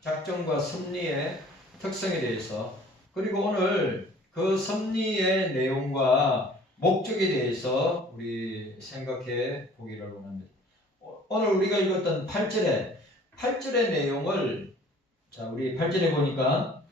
작전과 섭리의 특성에 대해서, 그리고 오늘 그 섭리의 내용과 목적에 대해서 우리 생각해 보기를 원합니다. 오늘 우리가 읽었던 8절의 내용을, 자, 우리 8절에 보니까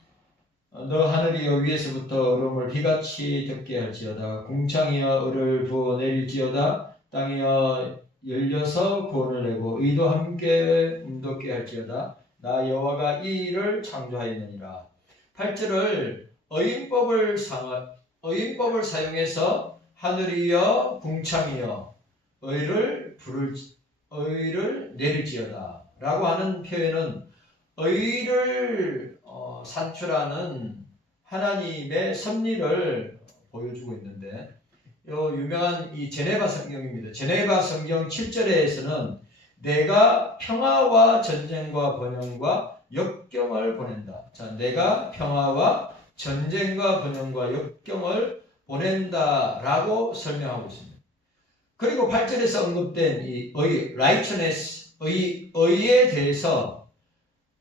너 하늘이여 위에서부터 얼음을 비같이 덮게 할지어다. 궁창이여 을을 부어 내릴지어다. 땅이여 열려서 구원을 내고 의도 함께 덮게 할지어다. 나 여호와가 이 일을 창조하였느니라. 8절을 어인법을 사용해서 하늘이여 궁창이여 의를 내릴지어다 라고 하는 표현은 의를 산출하는 하나님의 섭리를 보여주고 있는데, 요 유명한 이 제네바 성경입니다. 제네바 성경 7절에서는 내가 평화와 전쟁과 번영과 역경을 보낸다. 자, 내가 평화와 전쟁과 번영과 역경을 보낸다라고 설명하고 있습니다. 그리고 8절에서 언급된 이 righteousness, 의에 대해서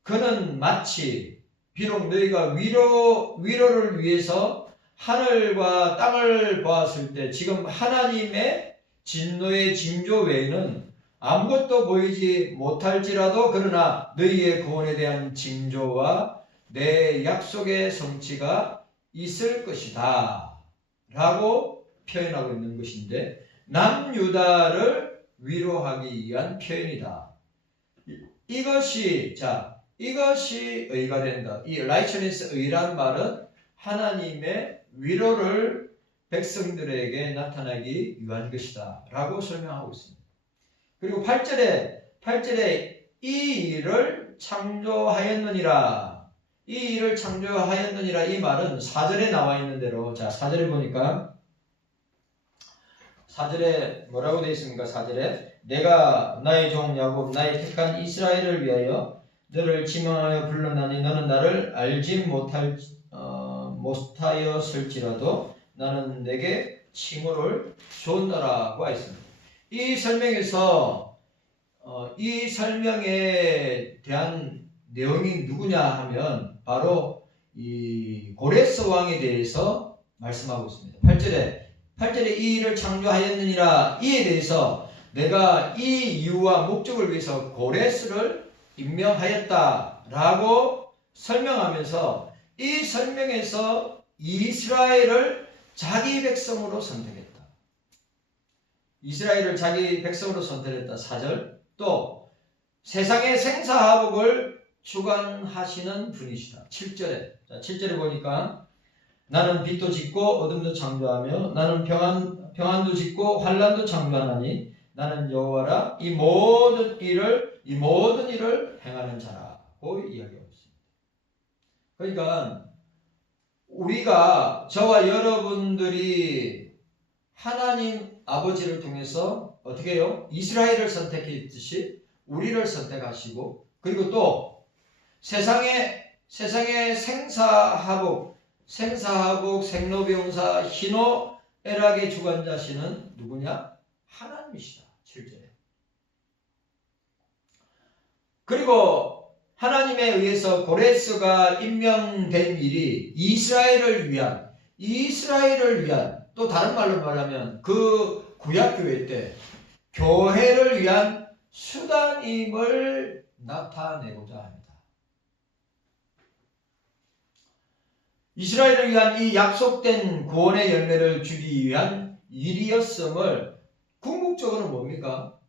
그는 마치 비록 너희가 위로를 위해서 하늘과 땅을 보았을 때 지금 하나님의 진노의 징조 외에는 아무것도 보이지 못할지라도 그러나 너희의 구원에 대한 징조와 내 약속의 성취가 있을 것이다 라고 표현하고 있는 것인데, 남유다를 위로하기 위한 표현이다. 이것이 의가 된다. 이 righteousness, 의란 말은 하나님의 위로를 백성들에게 나타나기 위한 것이다 라고 설명하고 있습니다. 그리고 8절에 이 일을 창조하였느니라. 이 일을 창조하였느니라. 이 말은 4절에 나와 있는 대로, 자, 4절에 보니까 4절에 뭐라고 되어 있습니까? 4절에 내가 나의 종 야곱 나의 택한 이스라엘을 위하여 너를 지명하여 불러나니 너는 나를 알지 못하였을지라도 나는 내게 칭호를 줬노라고 하였습니다. 이 설명에 대한 내용이 누구냐 하면 바로 이 고레스 왕에 대해서 말씀하고 있습니다. 8절에 이 일을 창조하였느니라. 이에 대해서 내가 이 이유와 목적을 위해서 고레스를 임명하였다라고 설명하면서 이 설명에서 이스라엘을 자기 백성으로 선택했다. 이스라엘을 자기 백성으로 선택했다. 4절. 또 세상의 생사화복을 주관하시는 분이시다. 7절에. 자, 7절에 보니까 나는 빛도 짓고 어둠도 창조하며 나는 평안도 짓고 환난도 창조하나니 나는 여호와라. 이 모든 일을 행하는 자라고 이야기하고 있습니다. 그러니까 우리가, 저와 여러분들이 하나님 아버지를 통해서 어떻게 해요? 이스라엘을 선택했듯이 우리를 선택하시고, 그리고 또 세상의 생사화복, 생로병사, 희노애락의 주관자시는 누구냐? 하나님이시다. 7절에. 그리고 하나님에 의해서 고레스가 임명된 일이 이스라엘을 위한, 또 다른 말로 말하면 그 구약교회 때 교회를 위한 수단임을 나타내고자 합니다. 이스라엘을 위한 이 약속된 구원의 열매를 주기 위한 일이었음을, 궁극적으로 뭡니까?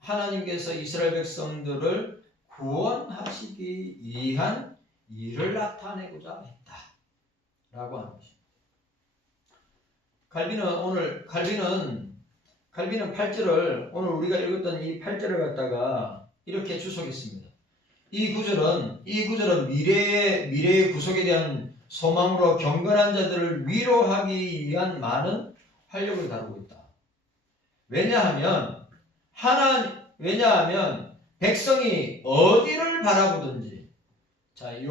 하나님께서 이스라엘 백성들을 구원하시기 위한 일을 나타내고자 했다 라고 하는 것입니다. 칼빈은 8절을, 오늘 우리가 읽었던 이 8절을 갖다가 이렇게 주석했습니다. 이 구절은 미래의 구속에 대한 소망으로 경건한 자들을 위로하기 위한 많은 활력을 다루고 있다. 왜냐하면 백성이 어디를 바라보든지, 자, 이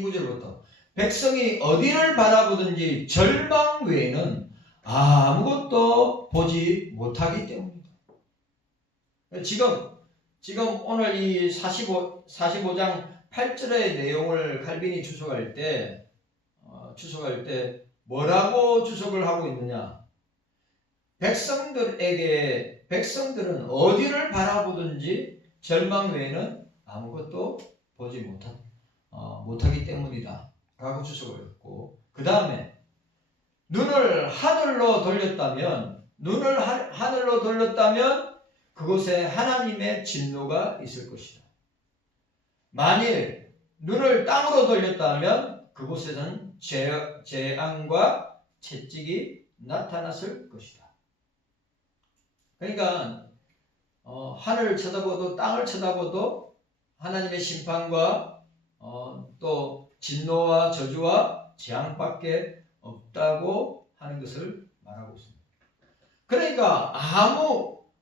구절부터 백성이 어디를 바라보든지 절망 외에는 아무것도 보지 못하기 때문이다. 지금 오늘 이 45장 8절의 내용을 칼빈이 주석할 때 뭐라고 주석을 하고 있느냐? 백성들은 어디를 바라보든지 절망 외에는 아무것도 보지 못하기 때문이다 라고 주석을 했고, 그 다음에 눈을 하늘로 돌렸다면 그곳에 하나님의 진노가 있을 것이다. 만일 눈을 땅으로 돌렸다면 그곳에는 재앙과 채찍이 나타났을 것이다. 그러니까 하늘을 쳐다보도 땅을 쳐다보도 하나님의 심판과 또 진노와 저주와 재앙밖에 없다고 하는 것을 말하고 있습니다. 그러니까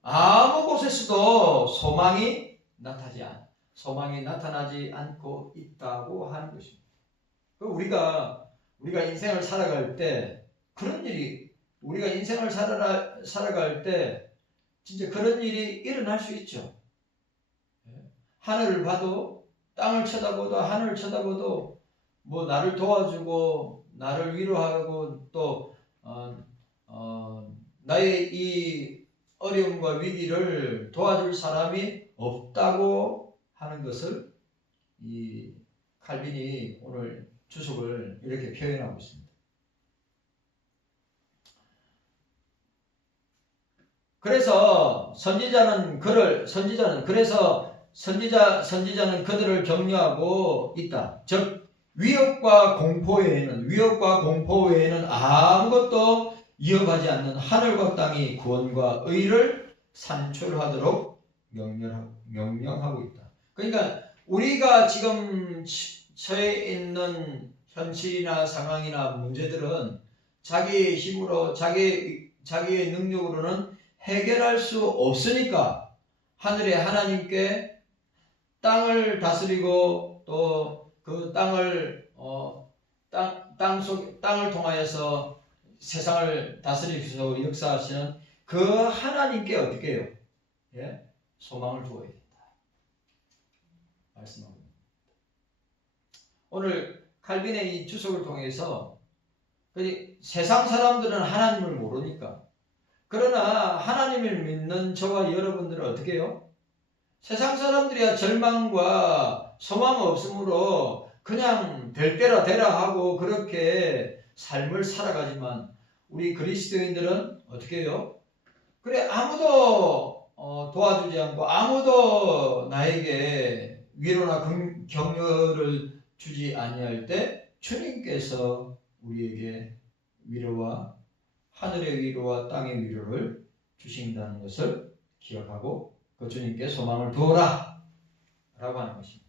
아무 곳에서도 소망이 나타나지 않고 있다고 하는 것입니다. 우리가 인생을 살아갈 때 우리가 인생을 살아갈 때 진짜 그런 일이 일어날 수 있죠. 하늘을 봐도 땅을 쳐다보도 하늘을 쳐다보도 뭐 나를 도와주고 나를 위로하고 또 나의 이 어려움과 위기를 도와줄 사람이 없다고 하는 것을 이 칼빈이 오늘 주석을 이렇게 표현하고 있습니다. 그래서 선지자는 그들을 격려하고 있다. 즉 위협과 공포 외에는 아무것도 이어가지 않는 하늘과 땅이 구원과 의를 산출하도록 명령하고 있다. 그러니까 우리가 지금 처해 있는 현실이나 상황이나 문제들은 자기의 힘으로 자기의 능력으로는 해결할 수 없으니까 하늘의 하나님께 땅을 다스리고 또 그 땅을 통하여서 세상을 다스리시고 역사하시는 그 하나님께 어떻게 해요? 예? 소망을 두어야 된다 말씀하고 있습니다. 오늘 칼빈의 이 주석을 통해서 세상 사람들은 하나님을 모르니까, 그러나 하나님을 믿는 저와 여러분들은 어떻게 해요? 세상 사람들이야 절망과 소망 없으므로 그냥 될 대로 되라 하고 그렇게 삶을 살아가지만 우리 그리스도인들은 어떻게 해요? 그래 아무도 도와주지 않고 아무도 나에게 위로나 격려를 주지 아니할 때 주님께서 우리에게 위로와 하늘의 위로와 땅의 위로를 주신다는 것을 기억하고 그 주님께 소망을 두어라 라고 하는 것입니다.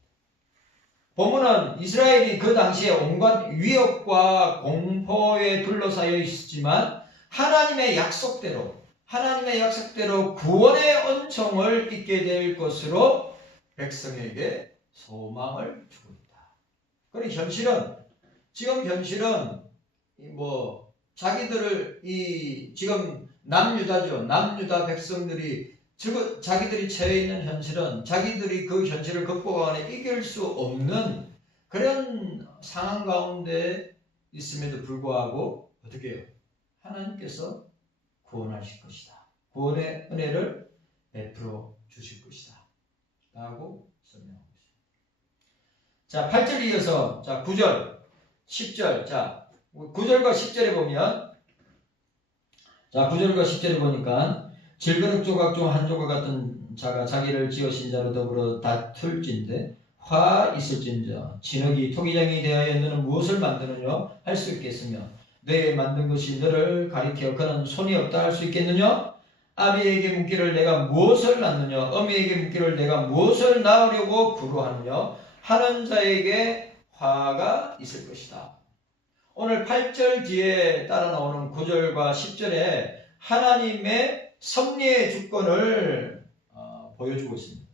본문은 이스라엘이 그 당시에 온갖 위협과 공포에 둘러싸여 있었지만 하나님의 약속대로 구원의 은총을 잊게 될 것으로 백성에게 소망을 주고 있다. 그리고 지금 현실은 자기들을 지금 남유다 백성들이 자기들이 처해 있는 현실은 자기들이 그 현실을 극복하거나 이길 수 없는 그런 상황 가운데 있음에도 불구하고 어떻게 해요? 하나님께서 구원하실 것이다. 구원의 은혜를 베풀어 주실 것이다. 라고 설명하고 있습니다. 자, 8절 이어서 9절, 10절. 자, 9절과 10절에 보면 9절과 10절에 보니까 질그릇 조각 중 한 조각 같은 자가 자기를 지으신 자로 더불어 다툴진대 화 있을진저 진흙이 토기장이 대하여 너는 무엇을 만드느냐 할 수 있겠으며 내 만든 것이 너를 가리켜 그는 손이 없다 할 수 있겠느냐? 아비에게 묻기를 내가 무엇을 낳느냐 어미에게 묻기를 내가 무엇을 낳으려고 구루하느냐 하는 자에게 화가 있을 것이다. 오늘 8절 뒤에 따라 나오는 9절과 10절에 하나님의 섭리의 주권을 보여주고 있습니다.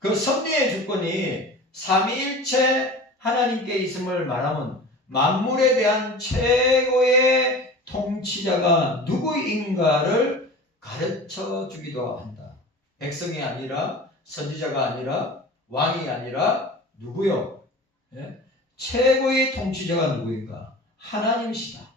그 섭리의 주권이 삼위일체 하나님께 있음을 말하면 만물에 대한 최고의 통치자가 누구인가를 가르쳐 주기도 한다. 백성이 아니라 선지자가 아니라 왕이 아니라 누구요? 예? 최고의 통치자가 누구인가? 하나님이시다.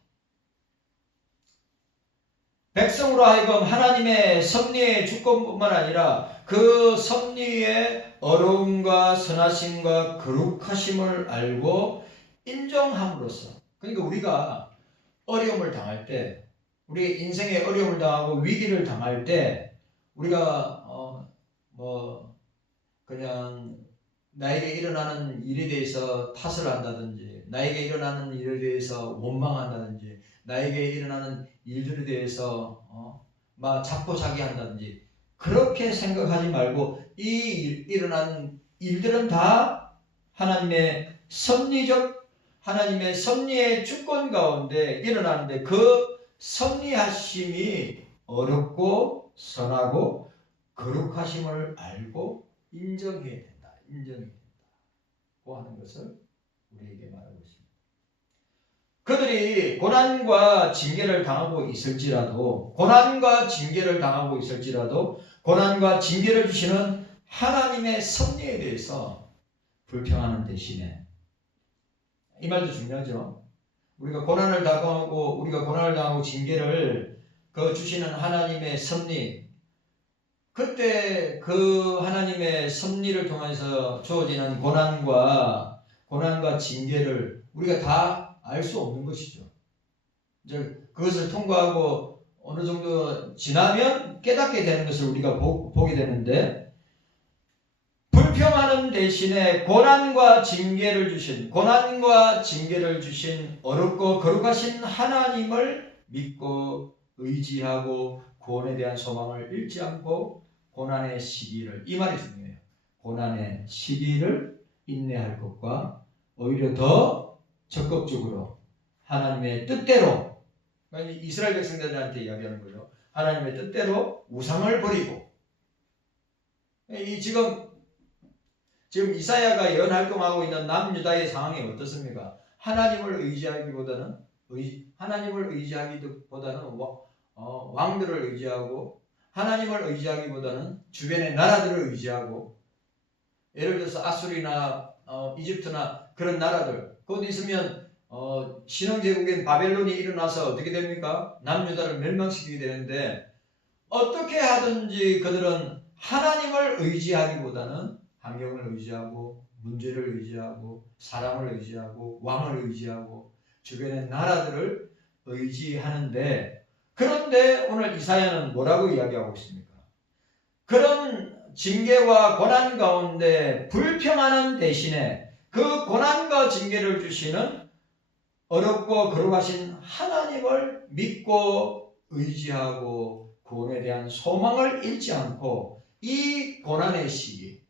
백성으로 하여금 하나님의 섭리의 주권뿐만 아니라 그 섭리의 어려움과 선하심과 거룩하심을 알고 인정함으로써, 그러니까 우리가 어려움을 당할 때, 우리 인생에 어려움을 당하고 위기를 당할 때 우리가 그냥 나에게 일어나는 일에 대해서 탓을 한다든지, 나에게 일어나는 일에 대해서 원망한다든지, 나에게 일어나는 일들에 대해서 막 자포자기한다든지 그렇게 생각하지 말고 일어나는 일들은 다 하나님의 하나님의 섭리의 주권 가운데 일어나는데 그 섭리하심이 어렵고 선하고 거룩하심을 알고 인정해야 된다. 인정해야 된다고 하는 것을 우리에게 말하고 있습니다. 그들이 고난과 징계를 당하고 있을지라도 고난과 징계를 주시는 하나님의 섭리에 대해서 불평하는 대신에, 이 말도 중요하죠. 우리가 고난을 당하고 징계를 주시는 하나님의 섭리, 그때 그 하나님의 섭리를 통해서 주어지는 고난과 징계를 우리가 다 알 수 없는 것이죠. 이제 그것을 통과하고 어느 정도 지나면 깨닫게 되는 것을 우리가 보게 되는데, 불평하는 대신에 고난과 징계를 주신 어렵고 거룩하신 하나님을 믿고 의지하고 구원에 대한 소망을 잃지 않고 고난의 시기를, 이 말이 중요해요. 고난의 시기를 인내할 것과 오히려 더 적극적으로 하나님의 뜻대로, 이스라엘 백성들한테 이야기하는 거죠. 하나님의 뜻대로 우상을 버리고, 지금 이사야가 예언활동하고 있는 남유다의 상황이 어떻습니까? 하나님을 의지하기보다는 왕들을 의지하고, 하나님을 의지하기보다는 주변의 나라들을 의지하고, 예를 들어서 아수리나 이집트나 그런 나라들, 곧 있으면 신흥제국인 바벨론이 일어나서 어떻게 됩니까? 남유다를 멸망시키게 되는데, 어떻게 하든지 그들은 하나님을 의지하기보다는 환경을 의지하고, 문제를 의지하고, 사람을 의지하고, 왕을 의지하고, 주변의 나라들을 의지하는데, 그런데 오늘 이사야는 뭐라고 이야기하고 있습니까? 그런 징계와 고난 가운데 불평하는 대신에 그 고난과 징계를 주시는 어렵고 거룩하신 하나님을 믿고 의지하고 구원에 대한 소망을 잃지 않고, 이 고난의 시기,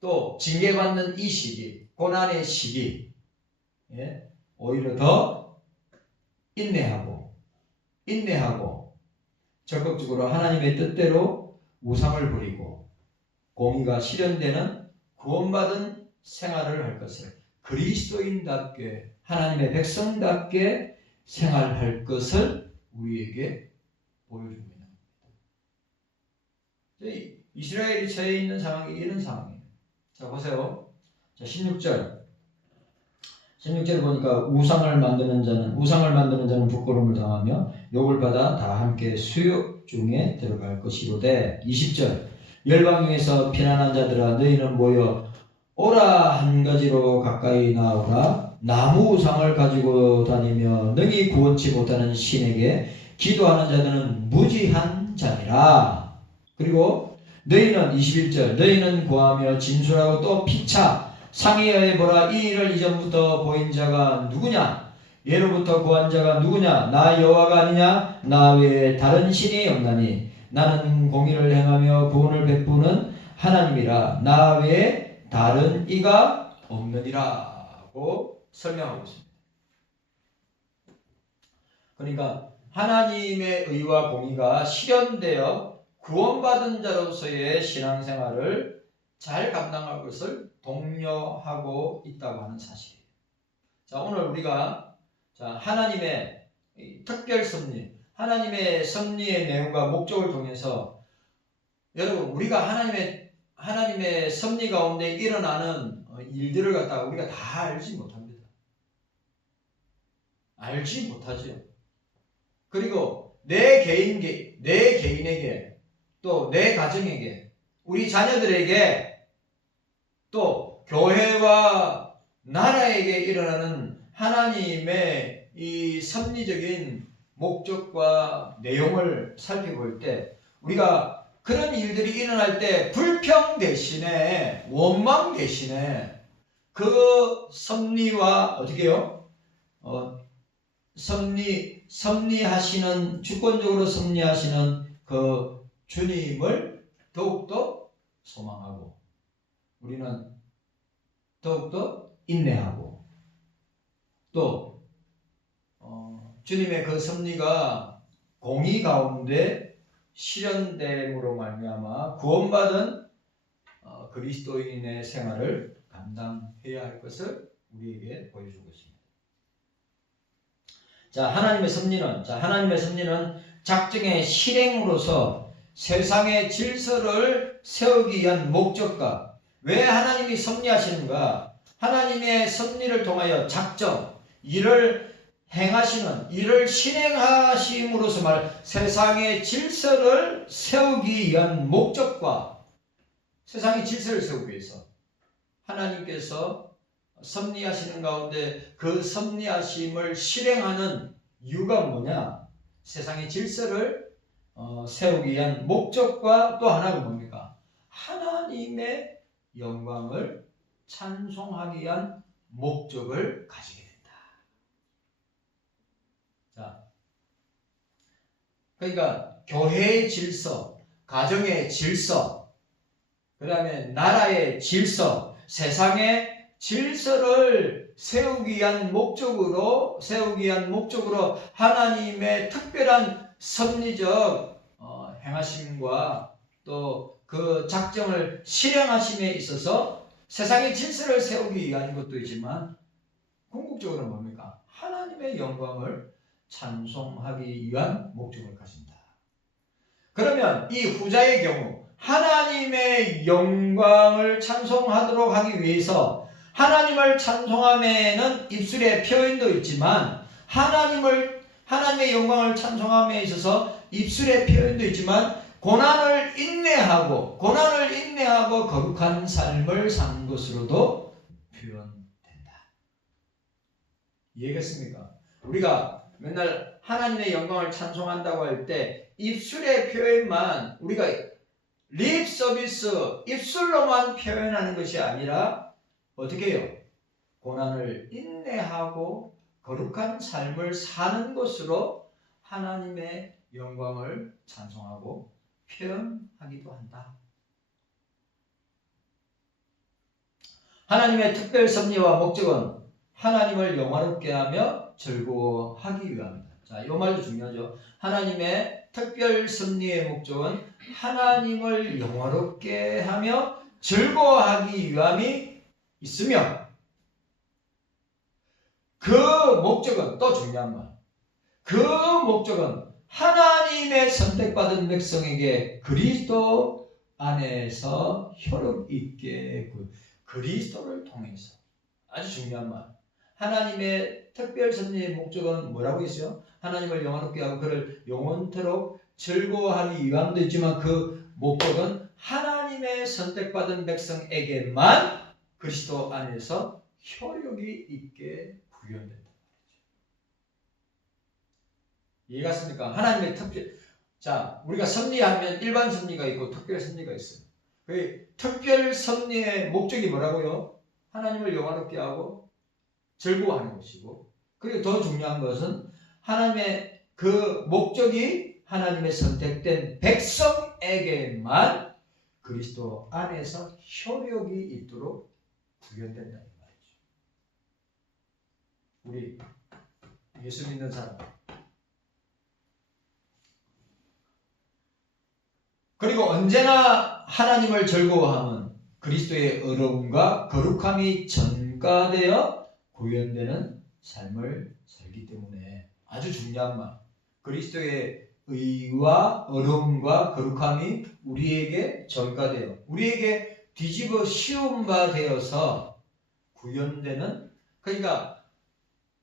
또 징계받는 이 시기, 고난의 시기, 오히려 더 인내하고 적극적으로 하나님의 뜻대로 우상을 버리고 공의가 실현되는 구원받은 생활을 할 것을, 그리스도인답게 하나님의 백성답게 생활할 것을 우리에게 보여줍니다. 이스라엘이 처해 있는 상황이 이런 상황이에요. 자, 보세요. 자, 16절 보니까 우상을 만드는 자는 부끄러움을 당하며 욕을 받아 다 함께 수욕 중에 들어갈 것이로되, 20절 열방 중에서 피난한 자들아 너희는 모여 오라, 한 가지로 가까이 나오라. 나무 우상을 가지고 다니며 능히 구원치 못하는 신에게 기도하는 자들은 무지한 자니라. 그리고 너희는 21절 너희는 구하며 진술하고 또 피차 상의하여 보라. 이 일을 이전부터 보인 자가 누구냐? 예로부터 구한 자가 누구냐? 나 여호와가 아니냐? 나 외에 다른 신이 없나니 나는 공의를 행하며 구원을 베푸는 하나님이라. 나 외에 다른 이가 없느니라고 설명하고 있습니다. 그러니까 하나님의 의와 공의가 실현되어 구원받은 자로서의 신앙생활을 잘 감당할 것을 독려하고 있다고 하는 사실이에요. 자, 오늘 우리가 하나님의 특별 섭리, 하나님의 섭리의 내용과 목적을 통해서, 여러분, 우리가 하나님의 섭리 가운데 일어나는 일들을 갖다가 우리가 다 알지 못합니다. 알지 못하죠. 그리고 내 개인에게 또 내 가정에게 우리 자녀들에게 또 교회와 나라에게 일어나는 하나님의 이 섭리적인 목적과 내용을 살펴볼 때 우리가 그런 일들이 일어날 때 불평 대신에 원망 대신에 그 섭리와 어떻게 해요? 섭리하시는 주권적으로 섭리하시는 그 주님을 더욱더 소망하고 우리는 더욱더 인내하고 또 주님의 그 섭리가 공의 가운데 실현됨으로 말미암아 구원받은 그리스도인의 생활을 감당해야 할 것을 우리에게 보여주고 있습니다. 자, 하나님의 섭리는 작정의 실행으로서 세상의 질서를 세우기 위한 목적과 왜 하나님이 섭리하시는가? 하나님의 섭리를 통하여 작정, 일을 행하시는, 일을 실행하심으로서 세상의 질서를 세우기 위한 목적과 세상의 질서를 세우기 위해서 하나님께서 섭리하시는 가운데 그 섭리하심을 실행하는 이유가 뭐냐? 세상의 질서를 세우기 위한 목적과 또 하나가 뭡니까? 하나님의 영광을 찬송하기 위한 목적을 가지게 된다. 자, 그러니까 교회의 질서, 가정의 질서, 그 다음에 나라의 질서, 세상의 질서를 세우기 위한 목적으로 하나님의 특별한 섭리적 행하심과 또 그 작정을 실행하심에 있어서 세상의 질서를 세우기 위한 것도 있지만 궁극적으로는 뭡니까? 하나님의 영광을 찬송하기 위한 목적을 가진다. 그러면 이 후자의 경우 하나님의 영광을 찬송하도록 하기 위해서 하나님을 찬송함에는 입술의 표현도 있지만 하나님의 영광을 찬송함에 있어서 입술의 표현도 있지만 고난을 인내하고 거룩한 삶을 사는 것으로도 표현된다. 이해겠습니까? 우리가 맨날 하나님의 영광을 찬송한다고 할 때 입술의 표현만 우리가 립 서비스 입술로만 표현하는 것이 아니라 어떻게 해요? 고난을 인내하고 거룩한 삶을 사는 것으로 하나님의 영광을 찬송하고 표현하기도 한다. 하나님의 특별 섭리와 목적은 하나님을 영화롭게 하며 즐거워하기 위함이다. 자, 이 말도 중요하죠. 하나님의 특별 섭리의 목적은 하나님을 영화롭게 하며 즐거워하기 위함이 있으며 그 목적은 또 중요한 말. 그 목적은 하나님의 선택받은 백성에게 그리스도 안에서 혈육 있게 그리스도를 통해서 아주 중요한 말. 하나님의 특별 섭리의 목적은 뭐라고 했어요? 하나님을 영화롭게 하고 그를 영원토록 즐거워하기 위함도 있지만 그 목적은 하나님의 선택받은 백성에게만 그리스도 안에서 혈육이 있게 구현된다. 이해갔습니까? 하나님의 특별. 자, 우리가 섭리하면 일반 섭리가 있고 특별 섭리가 있어요. 그 특별 섭리의 목적이 뭐라고요? 하나님을 영화롭게 하고 즐거워하는 것이고, 그리고 더 중요한 것은 하나님의 그 목적이 하나님의 선택된 백성에게만 그리스도 안에서 효력이 있도록 구현된다는 말이죠. 우리 예수 믿는 사람, 그리고 언제나 하나님을 즐거워하면 그리스도의 의로움과 거룩함이 전가되어 구현되는 삶을 살기 때문에 아주 중요한 말. 그리스도의 의와 의로움과 거룩함이 우리에게 전가되어 우리에게 뒤집어 씌운 바 되어서 구현되는, 그러니까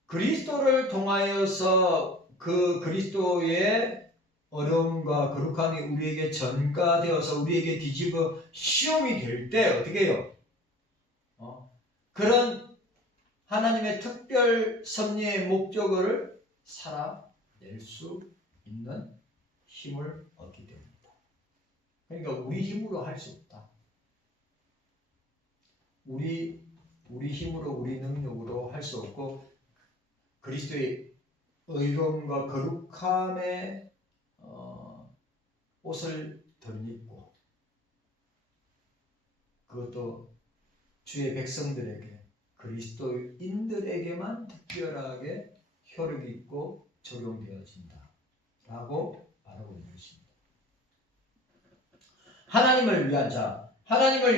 그리스도를 통하여서 그 그리스도의 어려움과 거룩함이 우리에게 전가되어서 우리에게 뒤집어 씌움이 될 때 어떻게 해요? 그런 하나님의 특별 섭리의 목적을 살아낼 수 있는 힘을 얻게 됩니다. 그러니까 우리 힘으로 할 수 없다. 우리 힘으로, 우리 능력으로 할 수 없고, 그리스도의 의로움과 거룩함의 옷을 덧입고, 그것도 주의 백성들에게, 그리스도인들에게만 특별하게 효력이 있고 적용되어진다 라고 말하고 있는 것입니다. 하나님을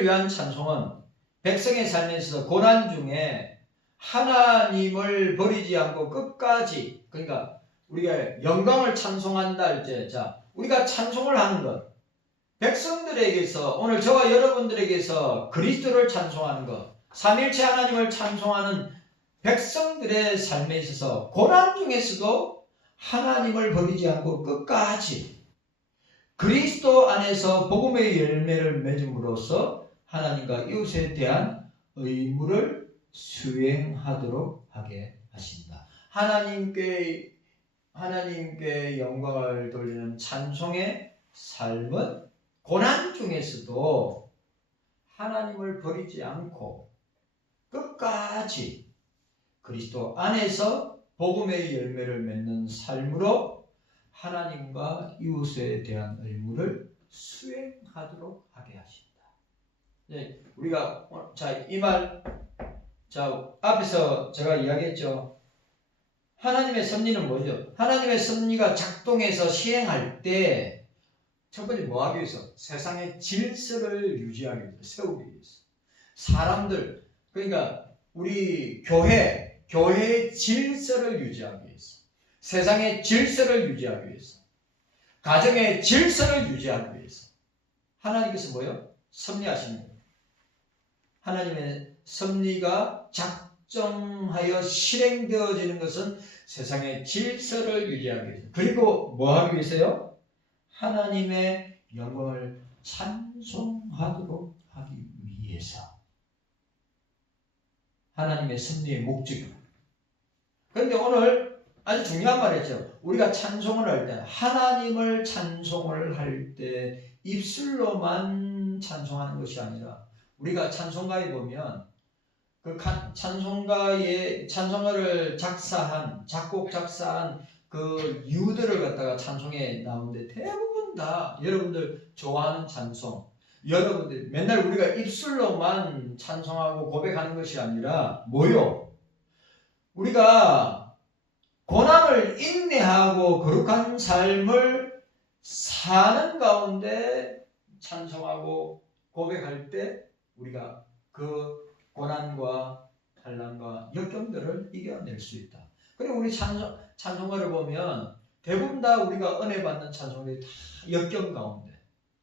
위한 찬송은 백성의 삶에 있어서 고난 중에 하나님을 버리지 않고 끝까지, 그러니까 우리가 영광을 찬송한다 할 때, 우리가 찬송을 하는 것, 백성들에게서, 오늘 저와 여러분들에게서 그리스도를 찬송하는 것, 삼일체 하나님을 찬송하는 백성들의 삶에 있어서 고난 중에서도 하나님을 버리지 않고 끝까지 그리스도 안에서 복음의 열매를 맺음으로써 하나님과 이웃에 대한 의무를 수행하도록 하게 하신다. 하나님께 영광을 돌리는 찬송의 삶은 고난 중에서도 하나님을 버리지 않고 끝까지 그리스도 안에서 복음의 열매를 맺는 삶으로 하나님과 이웃에 대한 의무를 수행하도록 하게 하신다. 우리가 이 말, 앞에서 제가 이야기했죠. 하나님의 섭리는 뭐죠? 하나님의 섭리가 작동해서 시행할 때 첫 번째 뭐 하기 위해서? 세상의 질서를 유지하기 위해서, 세우기 위해서. 사람들, 그러니까 우리 교회의 질서를 유지하기 위해서, 세상의 질서를 유지하기 위해서, 가정의 질서를 유지하기 위해서 하나님께서 뭐요? 섭리하시는 거예요. 하나님의 섭리가 작정하여 실행되어지는 것은 세상의 질서를 유지하기 위해서, 그리고 뭐 하기 위해서요? 하나님의 영광을 찬송하도록 하기 위해서. 하나님의 섭리의 목적이에요. 그런데 오늘 아주 중요한 말이죠. 우리가 찬송을 할 때, 하나님을 찬송을 할 때 입술로만 찬송하는 것이 아니라, 우리가 찬송가에 보면 그 찬송가를 작곡 작사한 그 이유들을 갖다가 찬송에 나오는데 대부분 다 여러분들 좋아하는 찬송, 여러분들 맨날 우리가 입술로만 찬송하고 고백하는 것이 아니라 뭐요? 우리가 고난을 인내하고 거룩한 삶을 사는 가운데 찬송하고 고백할 때 우리가 그 고난과 환난과 역경들을 이겨낼 수 있다. 그리고 우리 찬송가를 보면 대부분 다 우리가 은혜 받는 찬송들이 다 역경 가운데,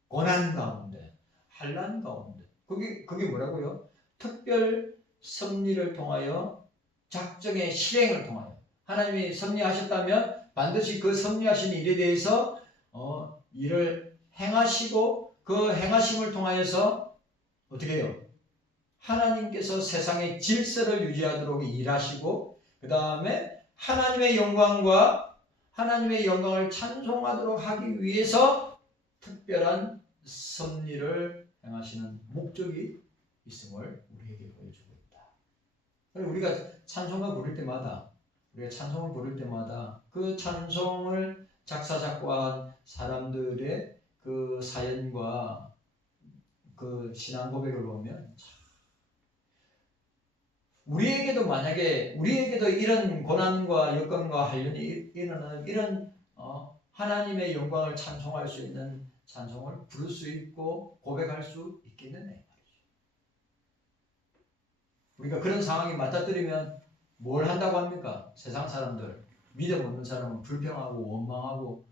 고난 가운데, 환난 가운데. 그게 뭐라고요? 특별 섭리를 통하여, 작정의 실행을 통하여 하나님이 섭리하셨다면 반드시 그 섭리하신 일에 대해서 일을 행하시고, 그 행하심을 통하여서 어떻게 해요? 하나님께서 세상의 질서를 유지하도록 일하시고, 그 다음에 하나님의 영광을 찬송하도록 하기 위해서 특별한 섭리를 행하시는 목적이 있음을 우리에게 보여주고 있다. 우리가 찬송을 부를 때마다 그 찬송을 작사 작곡한 사람들의 그 사연과 그 신앙 고백을 보면 우리에게도 이런 고난과 역경과 환란이 일어나는 이런 하나님의 영광을 찬송할 수 있는 찬송을 부를 수 있고 고백할 수 있겠느냐 말이죠. 우리가 그런 상황에 맞닥뜨리면 뭘 한다고 합니까? 세상 사람들, 믿음 없는 사람은 불평하고 원망하고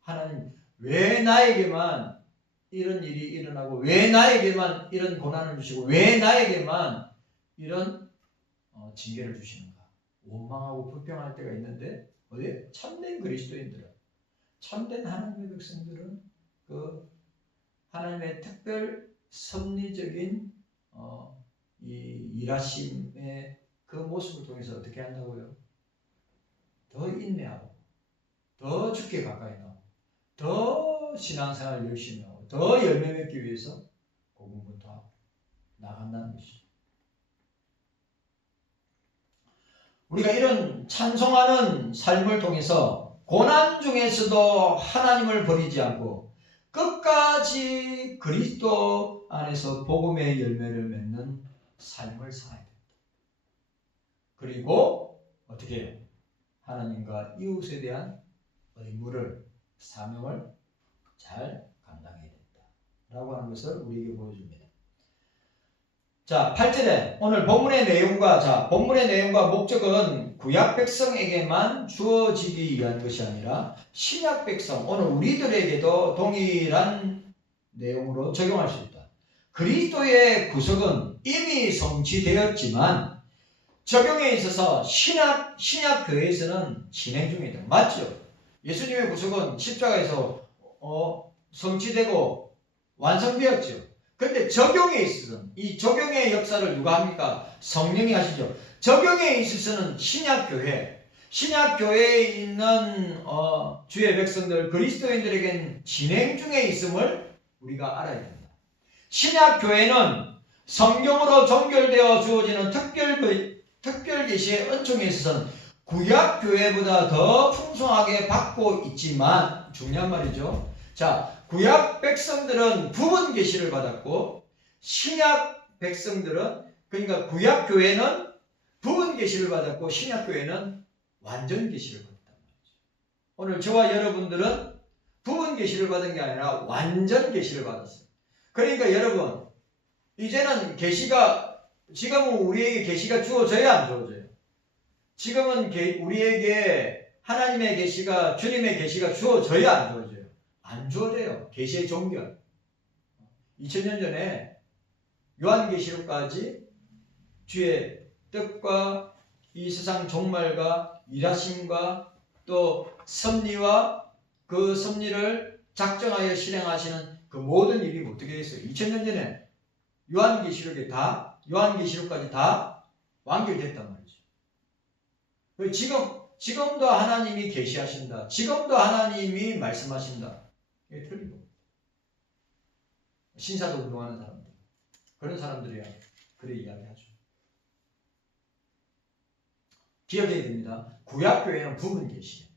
하나님 왜 나에게만 이런 일이 일어나고 왜 나에게만 이런 고난을 주시고 왜 나에게만 이런 징계를 주시는가? 원망하고 불평할 때가 있는데 어디 참된 그리스도인들은 참된 하나님의 백성들은 그 하나님의 특별 섭리적인 이 일하심의 그 모습을 통해서 어떻게 한다고요? 더 인내하고 더 주께 가까이 나오고 더 신앙생활 열심히 하고 더 열매 맺기 위해서 고군분투 하고 나간다는 것이죠. 우리가 이런 찬송하는 삶을 통해서 고난 중에서도 하나님을 버리지 않고 끝까지 그리스도 안에서 복음의 열매를 맺는 삶을 살아야 됩니다. 그리고 어떻게 해요? 하나님과 이웃에 대한 의무를, 사명을 잘 감당해야 된다 라고 하는 것을 우리에게 보여줍니다. 자, 8절에 오늘 본문의 내용과 목적은 구약 백성에게만 주어지기 위한 것이 아니라 신약 백성, 오늘 우리들에게도 동일한 내용으로 적용할 수 있다. 그리스도의 구속은 이미 성취되었지만 적용에 있어서 신약 교회에서는 진행 중이다. 맞죠? 예수님의 구속은 십자가에서 성취되고 완성되었죠. 그런데 적용에 있어서는 이 적용의 역사를 누가 합니까? 성령이 하시죠. 적용에 있어서는 신약교회에 있는 주의 백성들 그리스도인들에겐 진행 중에 있음을 우리가 알아야 됩니다. 신약교회는 성경으로 종결되어 주어지는 특별 계시의 은총에 있어서는 구약교회보다 더 풍성하게 받고 있지만 중요한 말이죠. 자, 구약 백성들은 부분 계시를 받았고 신약 백성들은 그러니까 구약 교회는 부분 계시를 받았고 신약 교회는 완전 계시를 받았단 말이죠. 오늘 저와 여러분들은 부분 계시를 받은 게 아니라 완전 계시를 받았어요. 그러니까 여러분 이제는 지금은 우리에게 계시가 주어져야 안 주어져요? 지금은 우리에게 하나님의 계시가 주님의 계시가 주어져야 안 주어져요? 안 주어져요. 계시의 종결. 2000년 전에 요한계시록까지 주의 뜻과 이 세상 종말과 일하심과 또 섭리와 그 섭리를 작정하여 실행하시는 그 모든 일이 어떻게 했어요? 2000년 전에 요한계시록까지 다 완결됐단 말이죠. 지금도 하나님이 계시하신다. 지금도 하나님이 말씀하신다. 이게 틀리고 신사도 운동하는 사람들 그런 사람들이야 그래 이야기하죠. 기억해야 됩니다. 구약교회는 부분 계시,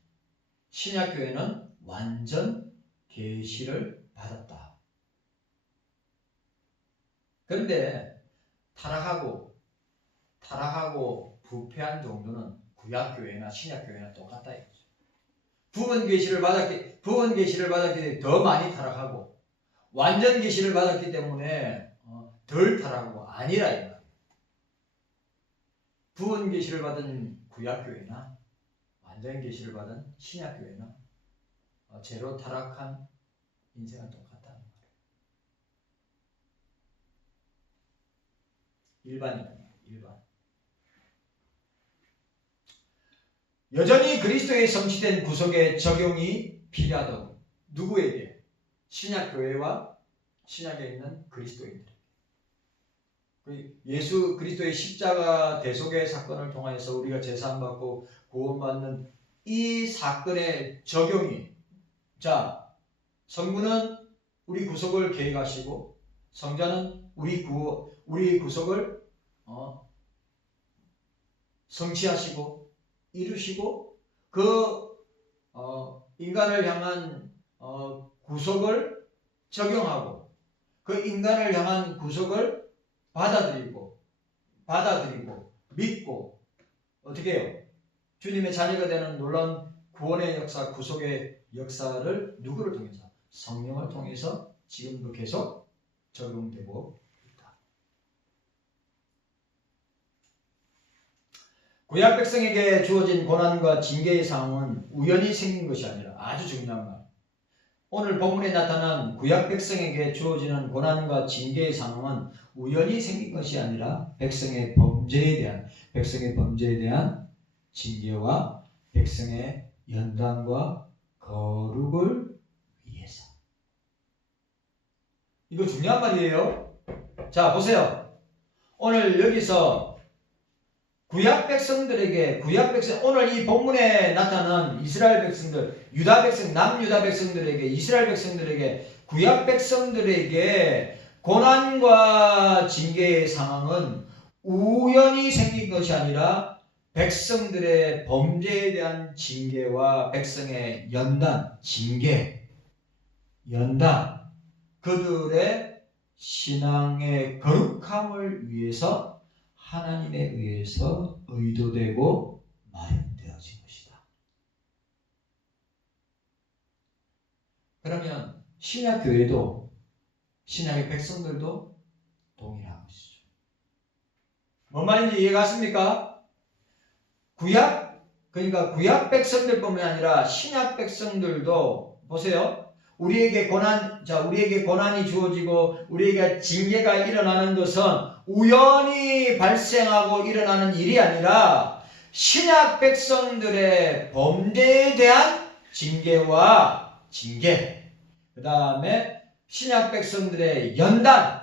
신약교회는 완전 계시를 받았다. 그런데 타락하고 부패한 정도는 구약교회나 신약교회나 똑같다 이거죠. 부분 계시를 받았기 때문에 더 많이 타락하고 완전 계시를 받았기 때문에 덜 타락하고 아니라 이 말이에요. 부분 계시를 받은 구약교회나 완전 계시를 받은 신약교회나 제로 타락한 인생은 똑같다는 말이에요. 일반. 여전히 그리스도의 성취된 구속의 적용이 필요하다고. 누구에게? 신약교회와 신약에 있는 그리스도인들. 예수 그리스도의 십자가 대속의 사건을 통해서 우리가 제사함받고 구원받는 이 사건의 적용이, 자, 성부는 우리 구속을 계획하시고 성자는 우리 구속을 성취하시고 이루시고 그 인간을 향한 구속을 적용하고 그 인간을 향한 구속을 받아들이고 믿고 어떻게 해요? 주님의 자녀가 되는 놀라운 구원의 역사, 구속의 역사를 누구를 통해서? 성령을 통해서 지금도 계속 적용되고 있다. 구약 백성에게 주어진 고난과 징계의 상황은 우연히 생긴 것이 아니라 아주 중요한 말. 오늘 본문에 나타난 구약 백성에게 주어지는 고난과 징계의 상황은 우연히 생긴 것이 아니라 백성의 범죄에 대한 징계와 백성의 연단과 거룩을 위해서. 이거 중요한 말이에요. 자, 보세요. 오늘 여기서 구약 백성들에게, 오늘 이 본문에 나타난 이스라엘 백성들, 유다 백성, 남유다 백성들에게, 이스라엘 백성들에게, 구약 백성들에게 고난과 징계의 상황은 우연히 생긴 것이 아니라 백성들의 범죄에 대한 징계와 백성의 연단, 연단, 그들의 신앙의 거룩함을 위해서 하나님에 의해서 의도되고 마련되어진 것이다. 그러면 신약 교회도, 신약의 백성들도 동일한 것이죠. 뭔 말인지 이해가 갔습니까? 그러니까 구약 백성들뿐만 아니라 신약 백성들도 보세요. 우리에게 고난이 주어지고 우리에게 징계가 일어나는 것은 우연히 발생하고 일어나는 일이 아니라 신약 백성들의 범죄에 대한 징계, 그 다음에 신약 백성들의 연단,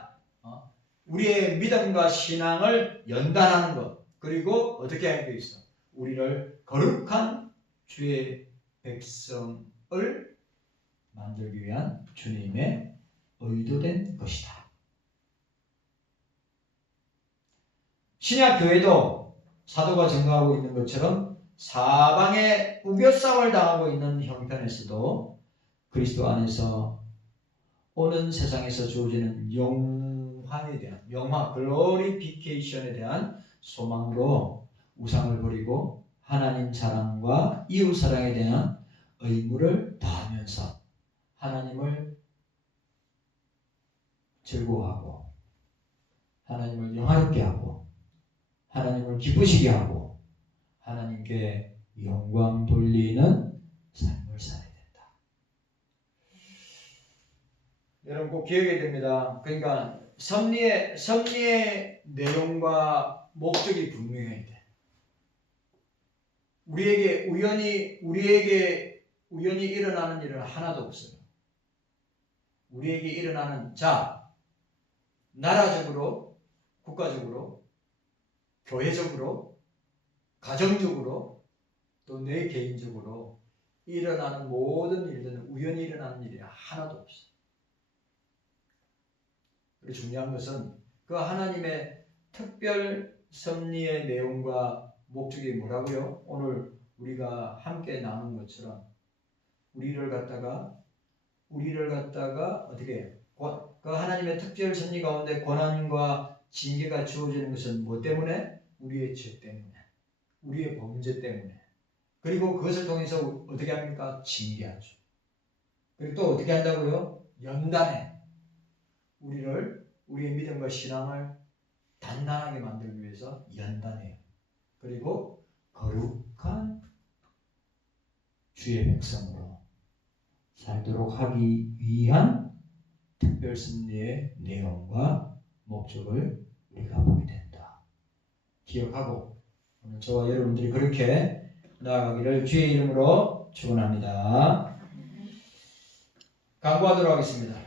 우리의 믿음과 신앙을 연단하는 것, 그리고 어떻게 하는 게 있어? 우리를 거룩한 주의 백성을 만들기 위한 주님의 의도된 것이다. 신약 교회도 사도가 증거하고 있는 것처럼 사방에 우겨싸움을 당하고 있는 형편에서도 그리스도 안에서 오는 세상에서 주어지는 글로리피케이션에 대한 소망으로 우상을 버리고 하나님 사랑과 이웃 사랑에 대한 의무를 다하면서 하나님을 즐거워하고 하나님을 영화롭게 하고 하나님을 기쁘시게 하고 하나님께 영광 돌리는 삶을 살아야 된다. 여러분 꼭 기억해야 됩니다. 그러니까 섭리의 내용과 목적이 분명해야 돼. 우리에게 우연히 일어나는 일은 하나도 없어요. 우리에게 일어나는 나라적으로, 국가적으로, 교회적으로, 가정적으로, 또 내 개인적으로 일어나는 모든 일들은 우연히 일어나는 일이 하나도 없어요. 그리고 중요한 것은 그 하나님의 특별 섭리의 내용과 목적이 뭐라고요? 오늘 우리가 함께 나눈 것처럼 우리를 갖다가 어떻게 그 하나님의 특별 섭리 가운데 고난과 징계가 주어지는 것은 뭐 때문에? 우리의 죄 때문에, 우리의 범죄 때문에. 그리고 그것을 통해서 어떻게 합니까? 징계하죠. 그리고 또 어떻게 한다고요? 연단해. 우리의 믿음과 신앙을 단단하게 만들기 위해서 연단해요. 그리고 거룩한 주의 백성으로 살도록 하기 위한 특별 섭리의 내용과 목적을 우리가 보게 된다. 기억하고 오늘 저와 여러분들이 그렇게 나아가기를 주의 이름으로 축원합니다. 강구하도록 하겠습니다.